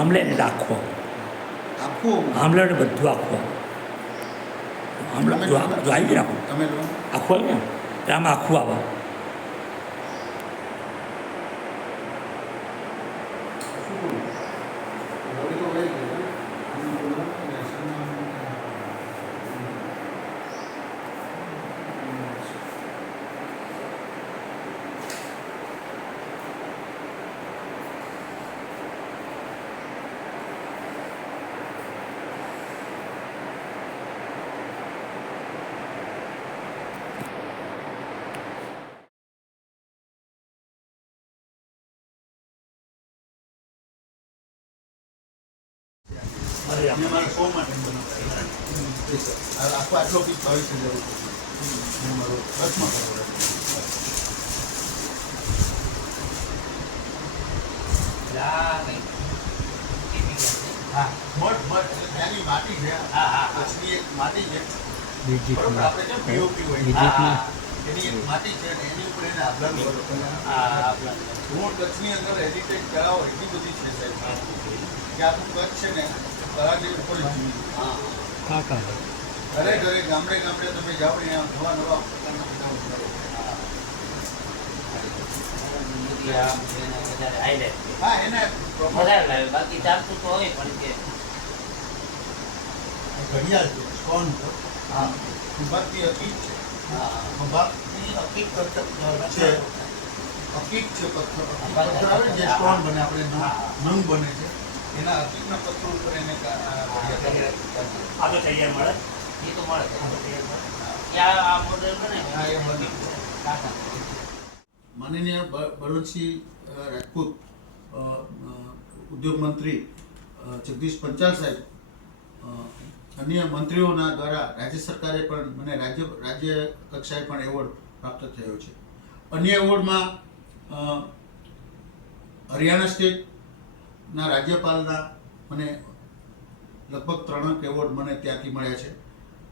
Omelette આખો omelette બધું આખું આમલેટ જો આવી રાખો આખું આવે ને આમાં આખું આવે. આખો આટલો પીસ 22,000 મારો ખર્ચમાં ત્યાંની માટી છે. કચ્છની એક માટી છે, આપણે જેમ પીઓપી હોય એની એક માટી છે ને એની ઉપર એને આભલાનું હું કચ્છની અંદર હેરિટેજ કરાવો એટલી બધી છે સાહેબ કે આપણું કચ્છ છે ને કલાની ઉપર ઘરે ઘરે ગામડે ગામડે તમે જાઓ ને નવા નવા પ્રકારના એને બાકી ચાલતું તો હોય પણ કે ઘડિયાળ છે સ્ટોન બાકી હકીક છે બાકી હકીક છે હકીક છે પથ્થર આવે જે સ્ટોન બને આપણે નંગ બને છે એના હકીકના પથ્થર ઉપર એને આ તો તૈયાર મળે એ તો મળે ત્યાં આ મોડેલ બને હા એ બને. માનનીય બળવંતસિંહ રાજપૂત ઉદ્યોગ મંત્રી જગદીશ પંચાલ સાહેબ અન્ય મંત્રીઓના દ્વારા રાજ્ય સરકારે પણ મને રાજ્ય કક્ષાએ પણ એવોર્ડ પ્રાપ્ત થયો છે. અન્ય એવોર્ડમાં હરિયાણા સ્ટેટના રાજ્યપાલના મને લગભગ 3 એવોર્ડ મને ત્યાંથી મળ્યા છે.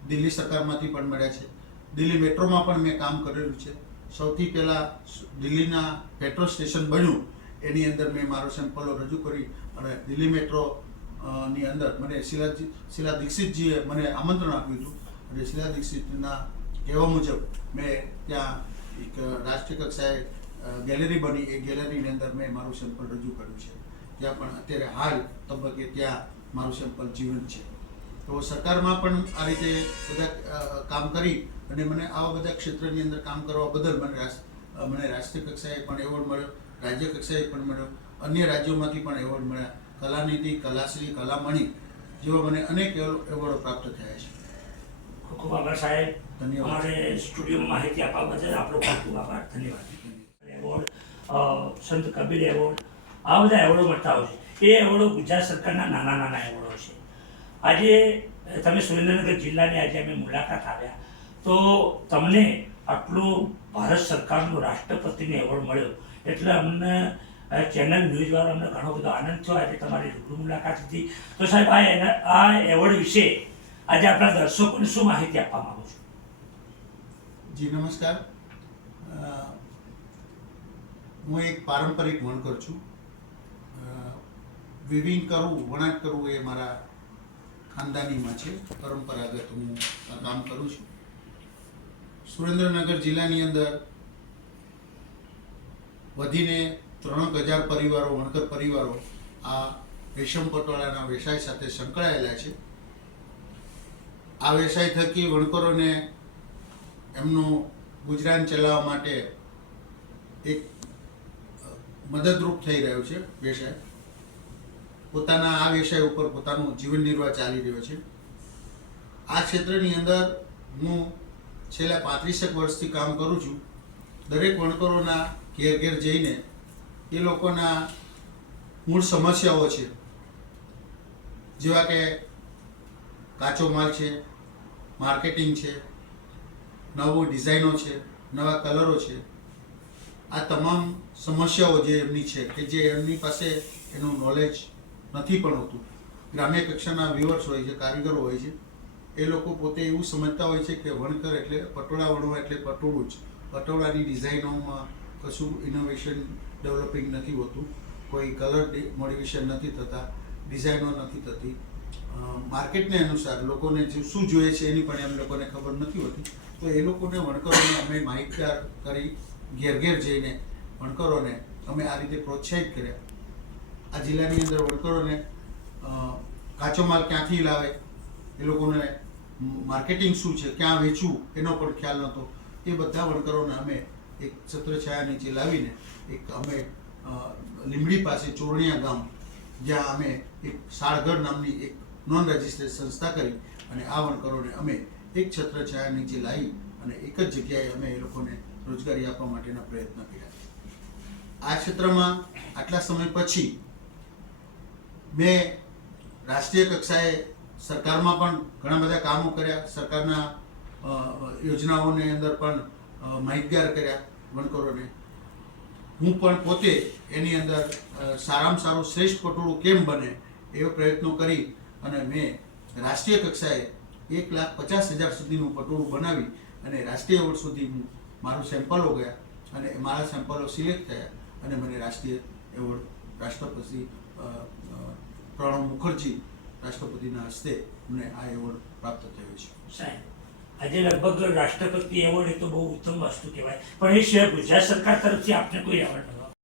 દિલ્હી સરકારમાંથી પણ મળ્યા છે. દિલ્હી મેટ્રોમાં પણ મેં કામ કરેલું છે. સૌથી પહેલાં દિલ્હીના પેટ્રોલ સ્ટેશન બન્યું એની અંદર મેં મારો સેમ્પલો રજૂ કરી અને દિલ્હી મેટ્રો ની અંદર મને શીલા દીક્ષિતજીએ મને આમંત્રણ આપ્યું હતું અને શીલા દીક્ષિતના કહેવા મુજબ મેં ત્યાં એક રાષ્ટ્રીય કક્ષાએ ગેલેરી બની એ ગેલેરીની અંદર મેં મારું સેમ્પલ રજૂ કર્યું છે. ત્યાં પણ અત્યારે હાલ તબક્કે ત્યાં મારું સેમ્પલ જીવંત છે. તો સરકારમાં પણ આ રીતે બધા કામ કરી અને મને આવા બધા ક્ષેત્રની અંદર કામ કરવા બદલ મને રાષ્ટ્રીય કક્ષાએ પણ એવોર્ડ મળ્યો, રાજ્ય કક્ષાએ પણ મળ્યો, અન્ય રાજ્યોમાંથી પણ એવોર્ડ મળ્યા. કલાનિધિ, કલાશ્રી, કલામણી જેવા મને અનેક એવોર્ડો પ્રાપ્ત થયા છે. ખૂબ ખૂબ આભાર સાહેબ. ધન્યવાદ. અમારે સ્ટુડિયોમાં માહિતી આપવા બદલ આપણો ખૂબ ખૂબ આભાર. ધન્યવાદ. એવોર્ડ, સંત કબીર એવોર્ડ, આ બધા એવોર્ડો મળતા હોય છે. એ એવોર્ડો ગુજરાત સરકારના નાના નાના એવોર્ડો છે. આજે તમે સુરેન્દ્રનગર જિલ્લાની આજે અમે મુલાકાત આવ્યા તો તમને આટલું ભારત સરકારનો રાષ્ટ્રપતિનો એવોર્ડ મળ્યો એટલે અમને ચેનલ ન્યૂઝવાળો અમને ઘણો બધો આનંદ થયો. આજે તમારી રૂબરૂ મુલાકાત હતી. તો સાહેબ આ એવોર્ડ વિશે આજે આપણા દર્શકોને શું માહિતી આપવા માંગો છો? જી નમસ્કાર. હું એક પારંપરિક વણકર છું. વિવિંગ કરવું, વણાટ કરવું એ મારા ખાનદાનીમાં છે. પરંપરાગત હું આ કામ કરું છું. સુરેન્દ્રનગર જિલ્લાની અંદર વધીને 3,000 પરિવારો, વણકર પરિવારો આ રેશમ પટોળાના વ્યવસાય સાથે સંકળાયેલા છે. આ વ્યવસાય થકી વણકરોને એમનું ગુજરાન ચલાવવા માટે એક મદદરૂપ થઈ રહ્યો છે વ્યવસાય. પોતાના આ વ્યવસાય ઉપર પોતાનું જીવન નિર્વાહ ચાલી રહ્યો છે. આ ક્ષેત્રની અંદર હું છેલ્લા 35 વર્ષથી કામ કરું છું. દરેક વણકરોના ઘેર ઘેર જઈને એ લોકોના મૂળ સમસ્યાઓ છે, જેવા કે કાચો માલ છે, માર્કેટિંગ છે, નવી ડિઝાઇનો છે, નવા કલરો છે. આ તમામ સમસ્યાઓ જે એમની છે કે જે એમની પાસે એનું નોલેજ નથી પણ હોતું. ગ્રામ્ય કક્ષાના વ્યુઅર્સ હોય છે, કારીગરો હોય છે, એ લોકો પોતે એવું સમજતા હોય છે કે વણકર એટલે પટોળા વણવા એટલે પટોળું જ. પટોળાની ડિઝાઇનોમાં કશું ઇનોવેશન ડેવલપિંગ નથી હોતું, કોઈ કલર મોડિફિકેશન નથી થતા, ડિઝાઇનો નથી થતી. માર્કેટને અનુસાર લોકોને શું જોઈએ છે એની પણ એમ લોકોને ખબર નથી હોતી. તો એ લોકોને વણકરોને અમે માહિતગાર કરી ઘેર ઘેર જઈને વણકરોને અમે આ રીતે પ્રોત્સાહિત કર્યા. આ જિલ્લાની અંદર વણકરોને કાચો માલ ક્યાંથી લાવે, એ લોકોને માર્કેટિંગ શું છે, ક્યાં વેચવું એનો પણ ખ્યાલ નહોતો. એ બધા વણકરોને અમે એક છત્રછાયા નીચે લાવીને અમે લીંબડી પાસે ચોરણિયા ગામ, જ્યાં અમે એક સાળગઢ નામની એક નોન રજિસ્ટર્ડ સંસ્થા કરી અને આ વણકરોને અમે એક છત્રછાયા નીચે લાવી અને એક જ જગ્યાએ અમે એ લોકોને રોજગારી આપવા માટેના પ્રયત્ન કર્યા. આ ક્ષેત્રમાં આટલા સમય પછી મેં રાષ્ટ્રીય કક્ષાએ સરકારમાં પણ ઘણા બધા કામો કર્યા, સરકારના યોજનાઓની અંદર પણ માહિતગાર કર્યા વણકરોને. હું પણ પોતે એની અંદર સારામાં સારું શ્રેષ્ઠ પટોળું કેમ બને એવો પ્રયત્નો કરી અને મેં રાષ્ટ્રીય કક્ષાએ 1,50,000 સુધીનું પટોળું બનાવી અને રાષ્ટ્રીય એવોર્ડ સુધી મારું સેમ્પલો ગયા અને મારા સેમ્પલો સિલેક્ટ થયા અને મને રાષ્ટ્રીય એવોર્ડ રાષ્ટ્રપતિ પ્રણવ મુખર્જી રાષ્ટ્રપતિના હસ્તે મને આ એવોર્ડ પ્રાપ્ત થયો છે. સાહેબ, આજે લગભગ રાષ્ટ્રપતિ એવોર્ડ એ તો બહુ ઉત્તમ વસ્તુ કહેવાય, પણ એ સિવાય ગુજરાત સરકાર તરફથી આપને કોઈ એવોર્ડ મળવા